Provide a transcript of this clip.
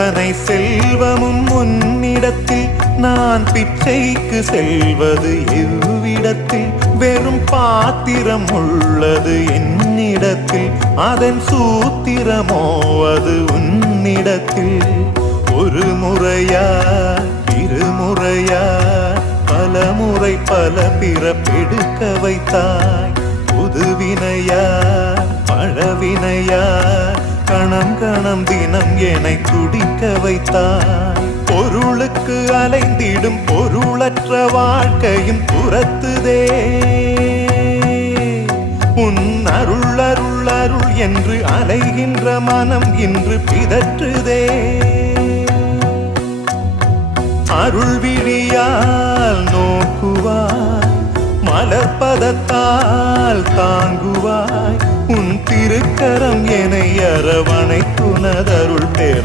அத்தனை செல்வமும் உன்னிடத்தில் நான் பிச்சைக்கு செல்வது எவ்விடத்தில் வெறும் பாத்திரம் உள்ளது என்னிடத்தில் அதன் சூத்திரமோ அது உன்னிடத்தில் ஒரு முறையா இருமுறையா பல முறை பல பிறப்பெடுக்க வைத்தாய் புதுவினையா பழவினையா கணம் கணம் தினம் என்னை துடிக்க வைத்தாய் பொருளுக்கு அலைந்திடும் பொருளற்ற வாழ்க்கையும் புறத்துதே உன் அருள் அருள் அருள் என்று அலைகின்ற மனம் இன்று பிதற்றுதே அருள் விழியால் நோக்குவாய் மலர்பதத்தால் தாங்குவாய் உன் திருக்கரம் என்னை அரவணைத்துனதருள் பெற